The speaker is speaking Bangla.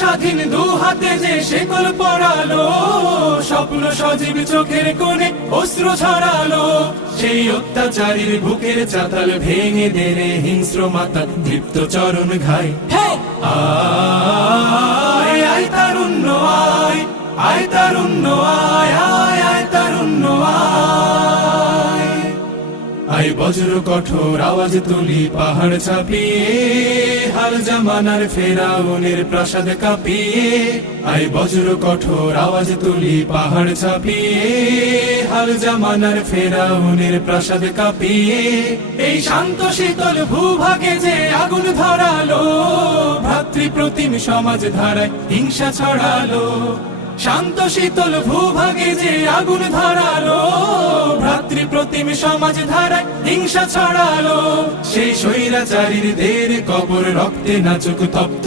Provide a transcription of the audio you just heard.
স্বাধীন দু হাতে যে শেকল পড়ালো, স্বপ্ন সজীব চোখের কোণে অস্ত্র ছড়ালো। সেই অত্যাচারীর বুকের চাতাল ভেঙে দেরে হিংস্র মাতা দীপ্ত চরণ ঘাই। আয় আয় তারুণ্য আয়, আয় তারুণ্য আয়, আয় আয় তারুণ্য আয়। আয় বজ্র কঠোর আওয়াজ তুলি পাহাড় ছাপিয়ে, হাল জামানার ফেরাউনের প্রাসাদ কাঁপিয়ে। আয় বজ্র কঠোর আওয়াজ তুলি পাহাড় ছাপিয়ে, হাল জামানার ফেরাউনের প্রাসাদ কাঁপিয়ে। এই শান্ত শীতল ভূভাগে যে আগুন ধরালো, ভ্রাতৃপ্রতিম সমাজ ধারায় হিংসা ছড়ালো। শান্ত শীতল ভূভাগে যে আগুন ধরালো, ভ্রাতৃপ্রতিম সমাজ ধারায় হিংসা ছড়ালো। সেই স্বৈরাচারীর দের কবর রক্তে নাচুক তপ্ত